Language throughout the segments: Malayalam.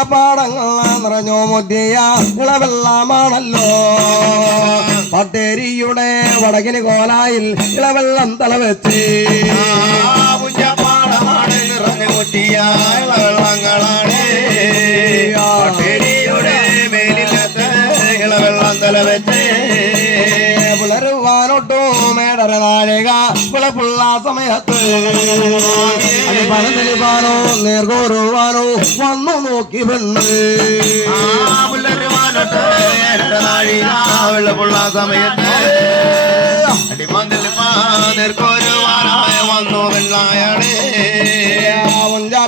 പുഞ്ചപ്പാടങ്ങൾ നിറഞ്ഞോ മുദ്യ ഇളവെള്ളമാണല്ലോ പട്ടേരിയുടെ വടകിന് കോലായിൽ ഇളവെള്ളം തലവെച്ച്. പുഞ്ചപ്പാടമാണ് നിറഞ്ഞു ഇളവെള്ളം തലവെച്ച്. പുലരുവാനൊട്ടും മേടര നാഴിക വിളപ്പുള്ള സമയത്ത് പനന്തലിപ്പാനോ നേർഗോരുവാനോ വന്നു നോക്കി പെണ്ണ്. വെള്ളപ്പുള്ള സമയത്ത് വന്നു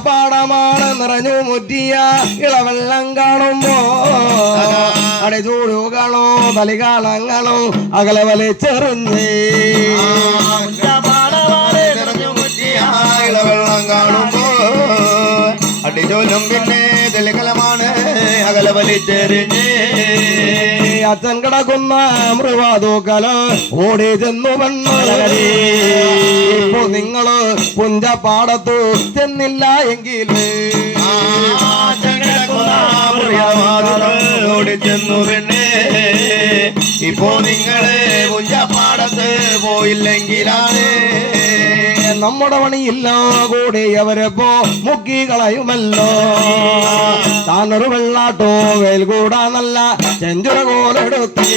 പാടമാണ് നിറഞ്ഞു മുറ്റിയ ഇളവെള്ളം കാണുമ്പോ. അടിചൂടുകളോ തലികാളങ്ങളോ അകലെ വലിച്ചെറിഞ്ഞ്. നിറഞ്ഞു മുറ്റിയ ഇളവെള്ളം കാണുമ്പോ അടിജോലും പിന്നെ തെളികലമാണ് അകല വലിച്ചെറിഞ്ഞ്. അച്ഛൻ കിടക്കുന്ന മൃവാതൂക്കല ഓടി ചെന്നു പെണ്ണ് നിങ്ങൾ നിങ്ങൾ പുഞ്ചപ്പാടത്തു ചെന്നില്ല എങ്കിൽ ഓടി ചെന്നു പെണ്ണേ ഇപ്പോ നിങ്ങൾ കുഞ്ചപ്പാടത്ത് പോയില്ലെങ്കിലാണ്. നമ്മുടെ പണിയില്ലാ കൂടി അവരെപ്പോ മുക്കി കളയുമല്ലോ താനൊരു വെള്ളാട്ടോ വേൽ കൂടാ നല്ല ചെഞ്ചുറ കോലെടുത്ത്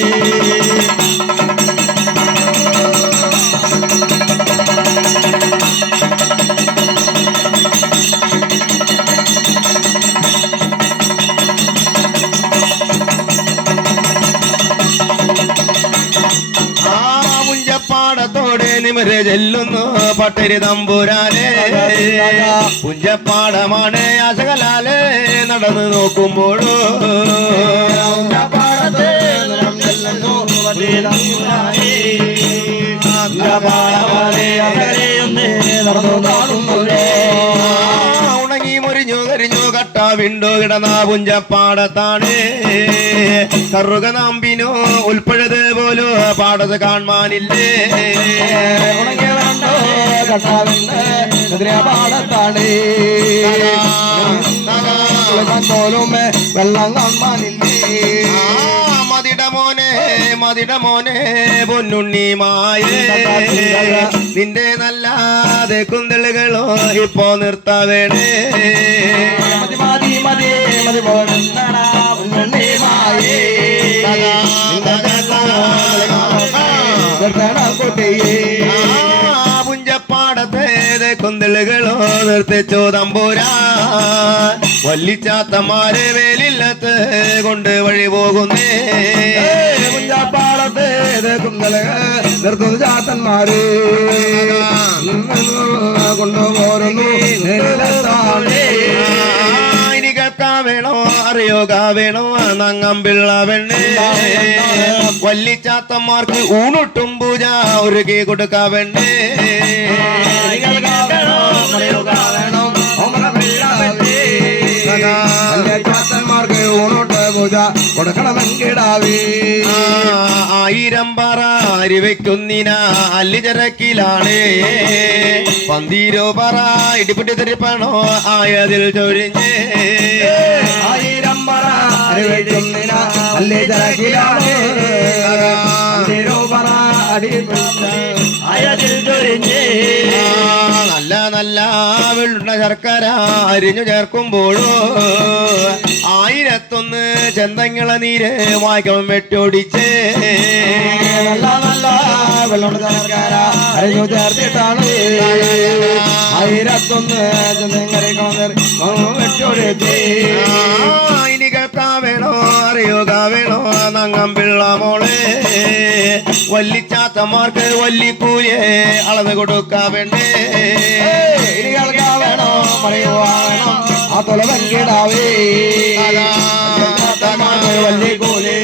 നിമരെ ചെല്ലുന്നു പട്ടരി തമ്പുരാനെ. പുഞ്ചപ്പാടമാണ് അശകലാലെ നടന്നു നോക്കുമ്പോഴോ. ഉണങ്ങി മുറിഞ്ഞു കരിഞ്ഞു കട്ട വിണ്ടു കിടന്ന പുഞ്ചപ്പാടത്താണ്. കറുക നാമ്പിനോ ഉൾപ്പഴത് പോലും പാടത് കാണാനില്ലേ പാടത്താണ് പോലും വെള്ളം കാണാനില്ലേ ആ, മതിട മോനെ മതിട മോനെ പൊന്നുണ്ണി മായേ നിന്റെ നല്ല കുന്തളുകളോ ഇപ്പോ നിർത്താവേണേ. മതി മതി മതി മതി പോകണ്ടാ മായേ കുന്തളുകളോ നിർത്തിച്ചു തമ്പൂരാ വല്ലിച്ചാത്തമാരെ വേലില്ലത്ത് കൊണ്ട് വഴി പോകുന്നേ. പാടത്ത് കുന്തൽ നിർത്തുന്നു ചാത്തന്മാരെ. കൊണ്ടുപോരുന്നു ഇനി കേൾക്കാൻ വേണോ? അറിയുക വേണോ? നങ്ങമ്പിള്ള വെണ്ണേ വല്ലിച്ചാത്തന്മാർക്ക് ഊണൊട്ടും പൂജ ഒരുക്കി കൊടുക്ക വേണ്ടേ ചാത്തന്മാർക്ക് ഊണോട്ട് പൂജ കൊടുക്കണമെങ്കിടാവേ. ആയിരം പറ അരിവയ്ക്കുന്നിന അല്ലിചരക്കിലാണ് പന്തിരോ പറ ഇടിപ്പിട്ടി തെരിപ്പണോ ആയതിൽ ചൊരിഞ്ഞ്. ആയിരം പറ അരിവയ്ക്കുന്നിന അല്ലേ വെള്ളുണ്ട ശർക്കര അരിഞ്ഞു ചേർക്കുമ്പോഴോ? ആയിരത്തൊന്ന് ചെന്തങ്ങള നീര് നല്ല നല്ല വെള്ളം ചേർക്കാര അരിഞ്ഞു ചേർത്തിട്ടാണ് ആയിരത്തൊന്ന് വെച്ചോടേത്തി ആ, ഇനി കേൾക്കാൻ വേണോ അറിയുക വേണോ നങ്ങം പിള്ള മോളെ. വല്ലിച്ചാത്തമാർക്ക് വല്ലിക്കൂലിയെ അളന്ന് കൊടുക്കാവേണ്ടേ വേണോ പറയുവാ വേണം ആ തൊല പങ്കിടാവേ വലിയ കോലേ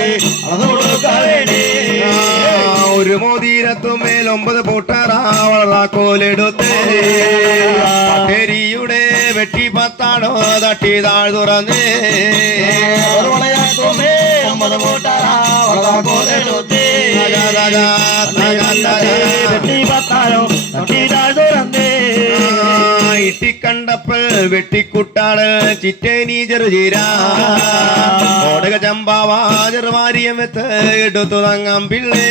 അത് കൊടുക്കാവേണേ ആ, ഒരു മോതിരത്തുമേൽ ഒമ്പത് പൊട്ടറ വളറാക്കോലെടുത്ത് പട്ടേരിയുടെ വെട്ടി പത്താണോ തട്ടി താഴ് തുറന്ന് വെട്ടി വളയാത്തുമേ ഒമ്പത് കൂട്ടാരാ വളതാ കോലെടുത്തേ ഇട്ടിക്കണ്ടപ്പൽ വെട്ടിക്കുട്ടാട് ചിറ്റേനീ ചെറുചീരാടക ഓടക ചമ്പാവാ ചെറുവാരിയം വെത്ത് എടുത്തു തങ്ങാം പിള്ളേ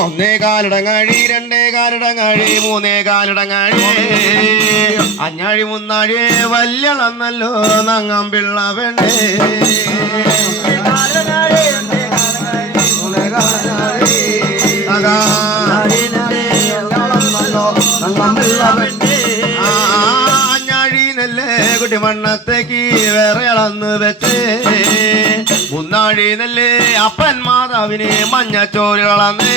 ഒന്നേ കാലിടങ്ങാഴി മൂന്നേ കാലടങ്ങാഴി. അഞ്ഞാഴി മുന്നാഴി വല്യളന്നല്ലോ നങ്ങം പിള്ള വേണ്ടേ പിള്ള ആ, അഞ്ഞാഴി കുട്ടി മണ്ണത്തേക്ക് വേറെ അളന്ന് വെച്ച്. മുന്നാഴി നെല്ല് അപ്പൻ മാതാവിന് മഞ്ഞ കളന്ന്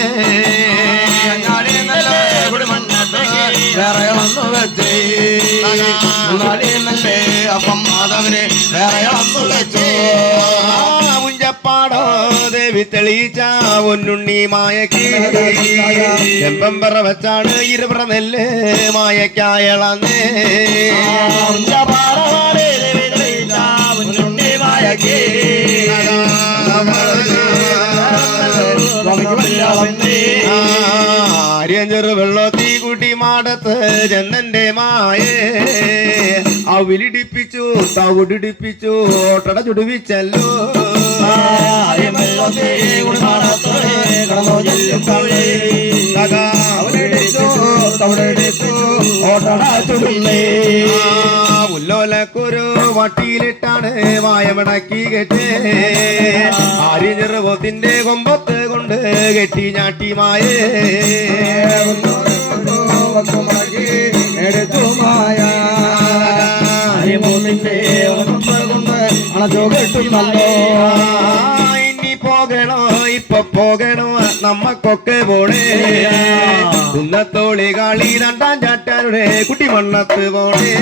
വേറെ വെച്ച്. മുന്നാഴി നല്ലേ അപ്പം മാതാവിന് വേറെ അളന്ന് വെച്ചേ. മുഞ്ചപ്പാടോ ദേവി തെളിയിച്ച ഒന്നുണ്ണി മായക്ക്. വെച്ചാണ് ഇരുപറ നെല്ല് മായക്കായളന്നേ ആര്യഞ്ചെറു വെള്ളത്തി കുട്ടി മാടത്ത് ജന്നന്റെ മായേ. അവിലിടിപ്പിച്ചു തവിടിടിപ്പിച്ചു ഓട്ടട ചുടുവിച്ചല്ലോ. ഉല്ലോലക്കൊരു വട്ടിയിലിട്ടാണ് വായമടക്കി കെട്ട്. ആര്യഞ്ഞെറുപത്തിന്റെ കൊമ്പത്ത് കൊണ്ട് കെട്ടി ഞാട്ടിമായേ. சொன்னாலும் இனி போகணும் இப்ப போகணும் நம்ம കൊക്കെ പോണേ കുന്നത്തോളി കാളി രണ്ടാം ചാട്ടാരുടെ കുട്ടി മണ്ണത്ത് പോണേ